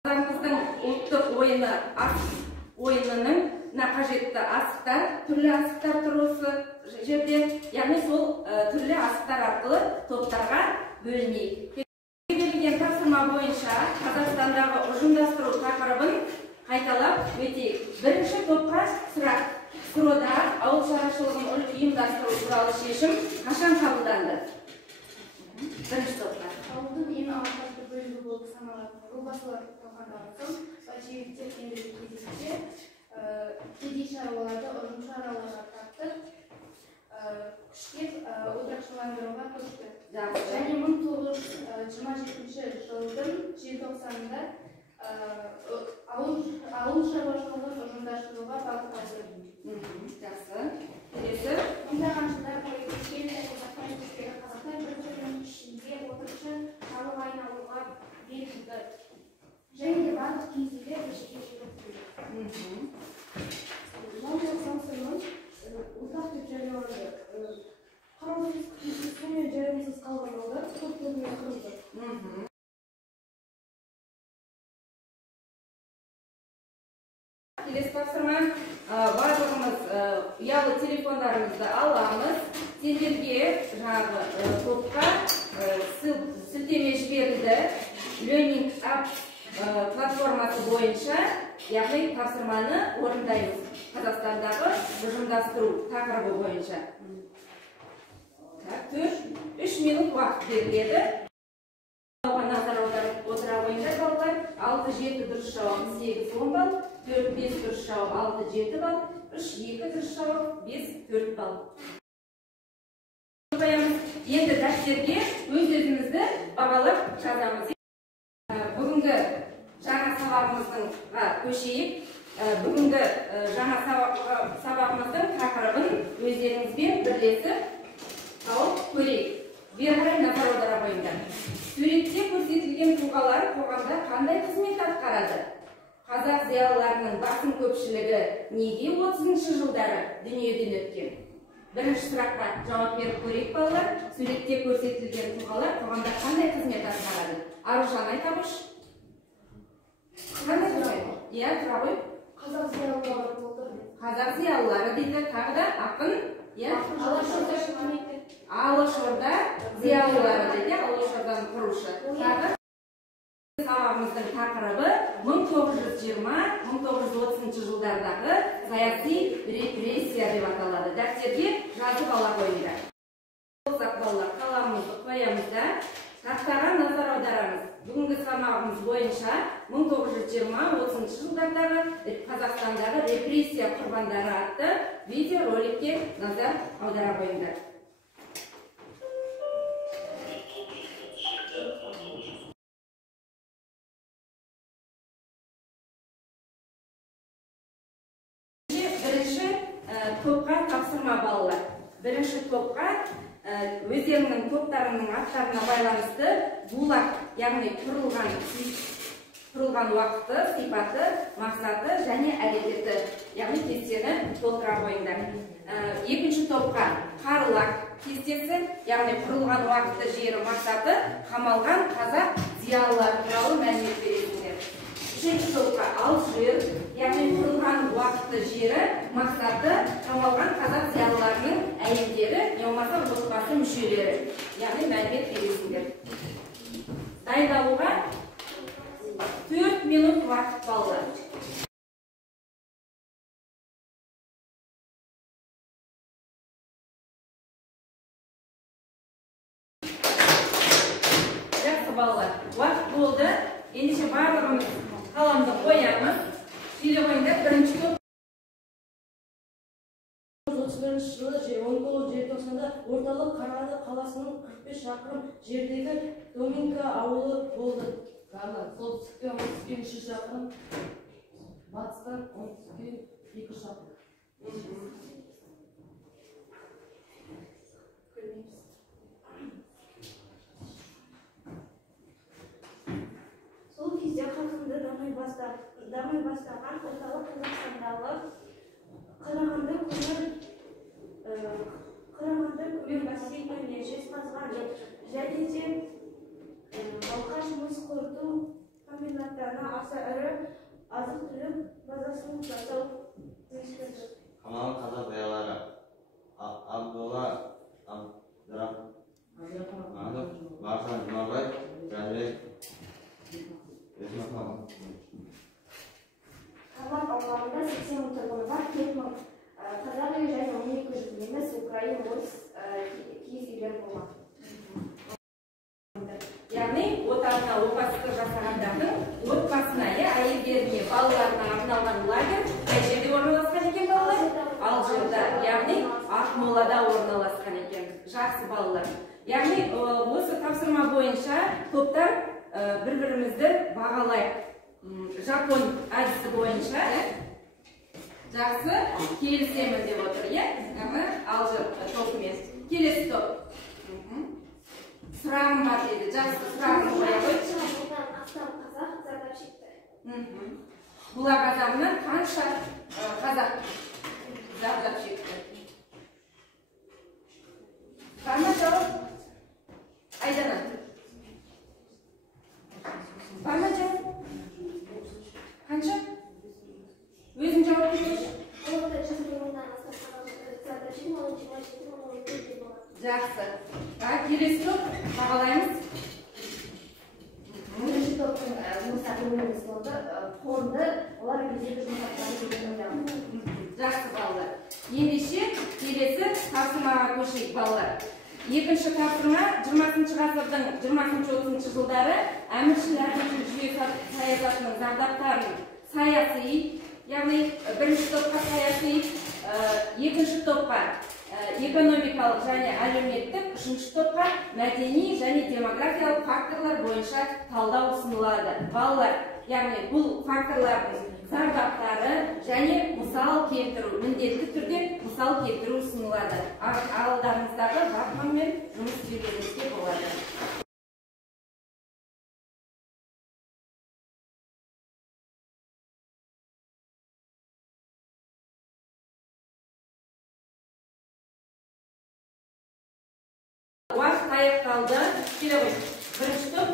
Қазақстан ұлттық ойыны ойынының қажетті асықтар, түрлі асықтар тұр осы жерде, яғни сол түрлі асықтар арқылы топтарға бөлінейік. Берілген тапсырма бойынша Қазақстандағы ұжымдастыру тақырыбын қайталап өтейік. Бірінші топқа сұрақ: КСРО-да ауыл шаруашылығын ұйымдастыру туралы шешім қашан қабылданды? Бірінші топқа. Ауылдың ең алғашқы бөлігі болып саналатын рубасылар топталғаннан соң большевиктер ендігі кезекте кедей шаруаларды ұжымшар араларға тартып, күштеп отырықшыландыруға көшті. Және 1927 жылдың желтоқсанында ауыл шаруашылығын ұжымдастыруға бағытталды. Жақсы. Келесі. Мыңдаған жылдар бойы көшкен қазақтар бір-бірінің ішінде отырықшы халық айналуға бекіді. Және де барлық кедейлер біршіге жеткізілді. 1990 ұзақ деп жарияланды. Қараусыз күтісімен жарамсыз қалған ауылдар топ-тобымен қырылды. Келесі тапсырма: барлығымыз ұялы телефондарымызды аламыз. Сендерге жаңағы топқа сілтеме жіберілді. Learning App платформасы бойынша, яғни тапсырманы орындаймыз. Қазақстандағы ұжымдастыру тақырыбы бойынша. 3 минут уақыт беріледі. Назар аударып отыра қойыңдар балалар. 6-7 дұрыс жауап 8-10 балл, 4-5 дұрыс жауап 6-7 балл, 3-2 дұрыс жауап 5-4 балл. Енді дәптерге өз-өзімізді бағалап жазамыз. Бүгінгі жаңа сабағымызға көшейік. Бүгінгі жаңа сабағымыздың тақырыбын өздеріңізбен бірлесіп тауып көрейік. Бері қарай назар аудара қойыңдар. Суретте көрсетілген тұлғалар қоғамда қандай қызмет атқарады? Қазақ зиялыларының басым көпшілігі неге 30-шы жылдары дүниеден өткен? Бірінші сұраққа жауап беріп көрейік балалар. Суретте көрсетілген тұлғалар қоғамда қандай қызмет атқарады? Аружан айтамыш? Қандай қызмет? Иә, тұра ғой. Қазақ зиялылары болды. Қазақ зиялылары дейді. Тағы да ақын? Алашорда зиялылары дейді. Алашорданың құрушы. Тағы сабағымыздың тақырыбы 1920-1930 жылдардағы саяси репрессия деп аталады. Дәптерге жазып ала қойыңдар. Балалар, қаламымызды қоямыз да тақтаға назар аударамыз. Бүгінгі сабағымыз бойынша 1920-30 жылдардағы Қазақстандағы репрессия құрбандары атты видеороликке назар аудара қойыңдар. Топқа тапсырма балалар. Бірінші топқа өздерінің топтарының аттарына байланысты булак, яғни құрылған уақыты, сипаты, мақсаты және әрекеті, яғни кестені толтыра қойыңдар. Екінші топқа қарлак кестесі, яғни құрылған уақыты, жері, мақсаты, қамалған қазақ зиялылары туралы мәлімет бересіңдер. Үшінші топқа алжир, яғни құрылған уақыты, жері, мақсаты, қамалған қазақ зиялыларының әйелдері, не болмаса отбасы мүшелері, яғни мәлімет бересіңдер. Дайындалуға 4 минут уақыт балалар. Жақсы балалар, уақыт болды. Ендеше барлығымыз қаламды қоямыз. Келе қойыңдар. Бірінші топ. 1931 жылы 19 желтоқсанда орталық Қарағанды қаласының 45 шақырым жердегі Доминка ауылы болды. Солтүстіктен 33 шақырым, батыстан оңтүстікке 2 шақырым. Сол кезде қарқынды дамай бастаған орталық Қазақстандағы Қарағанды көмір бассейніне жезқазған және де балқаш мыс қорыту комбинаты азаматтарына аса ірі азық-түлік базасын жасау ескертті. Kamal Kazak Dayaları Abdullah Abdurrahmanov Barsan Cumabay Janibek Esmakamov Kamar ауданында 80 мың тұрғыны бар, 40 мың қазақ үйі және 1200 неміс, украин, орыс киіз үйлер болған. Яғни отанына опасыздық жасағандардың отбасына, әйелдеріне, балаларына арналған лагерь қай жерде орналасқан екен балалар? Алжирда, яғни Ақмолада орналасқан екен. Жақсы балалар. Яғни осы тапсырма бойынша топтар бір-бірімізді бағалайық. Жапон әдісі бойынша жақсы келісемін деп отыр, Алжир тобымен. Келесі топ. Сұрағым бар деді. Жақсы сұрағын қоя қойшы. Астам қазақ зардап шекті. Бұлар азабынан қанша қазақ зардап шекті? Бар ма жауап? Айдана. Бар ма жауап? Қанша? Өзің жауап берші. Оларда 20 мыңнан астам қазақ зардап шекті, оның 27 мың болады. Жақсы. Келесі топ бағалаймыз. Бірінші топтың жұмыстар бөліміміз болды. Қорды, олар кезегі жұмыстарын жүргізді. Жақсы балалар. Ендеше келесі тапсырмаға көшейік балалар. Екінші тапсырма 20 ғасырдың 20-30 жылдары әміршіл әкімшілік жүйе саясатының зардаптарын саяси, яғни бірінші топқа саяси, екінші топқа экономикалық және әлеуметтік, үшінші топқа мәдени және демографиялық факторлар бойынша талдау ұсынылады. Балалар, яғни бұл факторлардың зардаптары және мысал келтіру, міндетті түрде мысал келтіру ұсынылады. Алдарыңыздағы жапонмен жұмыс істеуіңізге болады. Уақыт аяқталды. Келе ғой. Бірінші топ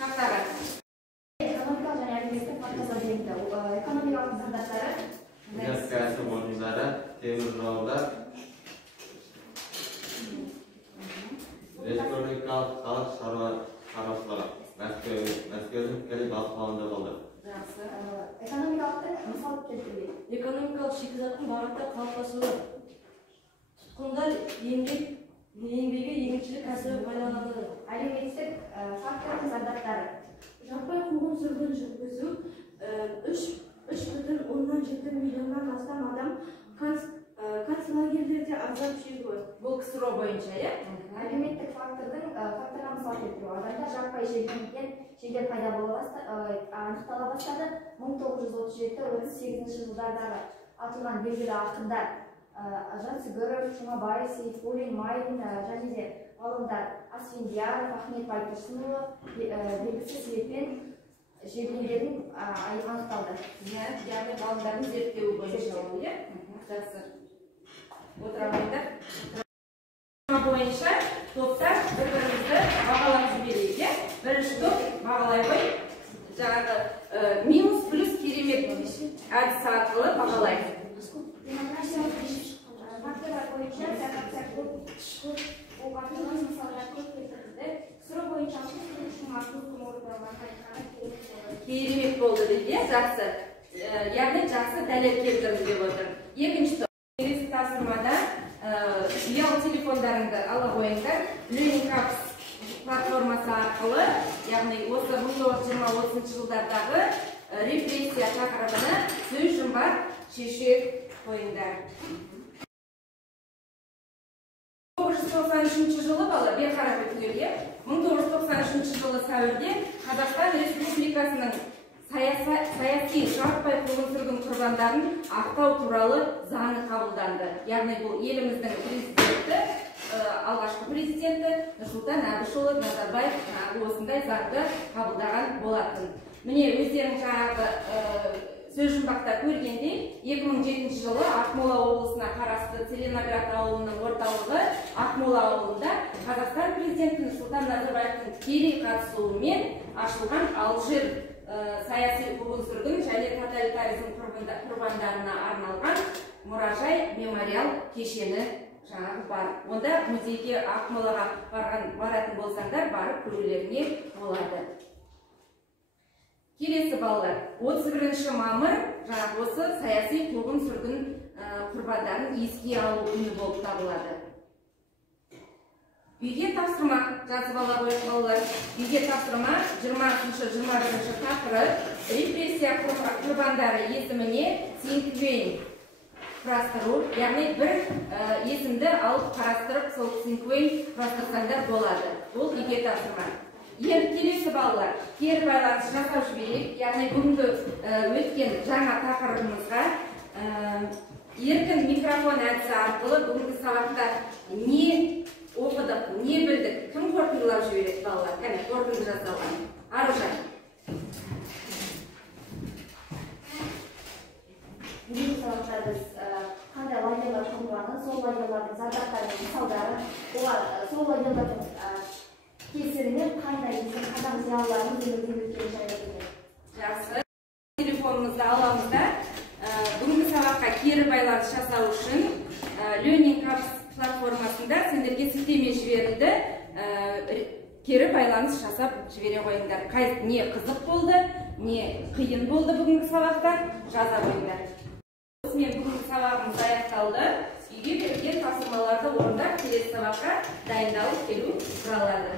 тақтаға. Экономикалық және әлеуметтік факторлар дейді. Экономикалық зардаптары Өнеркәсіп орындары, темір жолдар, республикалық халық шаруашылығы Мәскеудің тікелей бақылауында болды. Жақсы. экономикалықтың мысал келтіріледі. Экономикалық шикізаттың бағытта қалыптасуы. Тұтқындар еңбегі егіншілік кәсібі пайдаланылды. Әлеуметтік фактордың зардаптары. Жаппай қуғын-сүргін жүргізу 3,7 миллионнан астам адам концлагерлерде азап шегуі. Бұл КСРО бойынша, Әлеуметтік факторға мысал келтіру. Адамда жаппай жерленген жерлер пайда анықтала бастады. 1937-38 жылдардағы атылған белгілі ақындар Жансүгіров, Жұмабай, Сейфуллин, Майлин және де ғалымдар Асфендияров, Ахмет Байтұрсынұлы белгісіз себеппен жерленгендердің анықталды. Яғни ғалымдардың зерттеуі бойынша ол, Жақсы. Отырамайдар. Бойынша топтар бір-бірімізді бағалап жіберейік. Бірінші топ бағалай қой. Жаңағы минус плюс керемет әдісі арқылы бағалайды. Факторлар бойынша зардаптар көп болғандығын мысалдар көп келтірілді. КСРО бойынша керемет болды дейді, жақсы. Яғни жақсы дәлел келтірді деп отыр. Екінші топ. Келесі тапсырмада ұялы телефондарыңды ала қойыңдар. Learning Hubs платформасы арқылы, яғни осы 1920-30 жылдардағы репрессия тақырыбына сөз жұмбақ шеше қойыңдар. 1993 жылы бала бейқарап өтілерге 1993 жылы сәуірде Қазақстан Республикасының саяси жаппай қуғын-сүргін құрбандарын ақтау туралы заңы қабылданды. Яғни бұл еліміздің президенті, алғашқы президенті Нұрсұлтан Әбішұлы Назарбаев осындай заңды қабылдаған болатын. Міне өздерің жаңағы сөз жұмбақта көргендей, 2007 жылы Ақмола облысына қарасты Целиноград ауылының орталығы Ақмола ауылында Қазақстан президенті Нұрсұлтан Назарбаевтың тікелей қатысуымен ашылған Алжир саяси қуғын-сүргін және тоталитаризм құрбандарына арналған мұражай мемориал кешені жаңағы бар. Онда музейге Ақмолаға баратын болсаңдар, барып көрулеріне болады. Келесі балалар, 31 мамыр жаңағы осы саяси қуғын-сүргін құрбандарын еске алу күні болып табылады. Үйге тапсырма жазып ала қойып балалар. Үйге тапсырма 20-21 тақырып репрессия құрбандары есіміне синквейн құрастыру, яғни бір есімді алып қарастырып, сол синквейн құрастырсаңдар болады. Ол үйге тапсырма. Енді келесі балалар, кері байланыс жасау жіберейік, яғни бүгінгі өткен жаңа тақырыбымызға еркін микрофон әдісі арқылы бүгінгі сабақта не оқыдық, не білдік, кім қорытындылап жібереді балалар? Кәне, қорытынды жасалған. Аружан. Бүгінгі сабақта біз қандай лагерлер құрылғанын, сол лагерлердің зардаптары мен мысалдары, сол лагерлердің кесірінен қандай қазақ зиялыларының өмірден өткені жайлы білдік. Жақсы. Телефонымызды аламыз да, бүгінгі сабаққа кері байланыс жасау үшін Learning Cups платформасында сендерге сілтеме жіберілді. Кері байланыс жасап жібере қойыңдар. Не қызық болды, не қиын болды бүгінгі сабақта жаза қойыңдар. Осымен бүгінгі сабағымыз аяқталды. Үйге берілген тапсырмаларды орындап келесі сабаққа дайындалып келу құралады.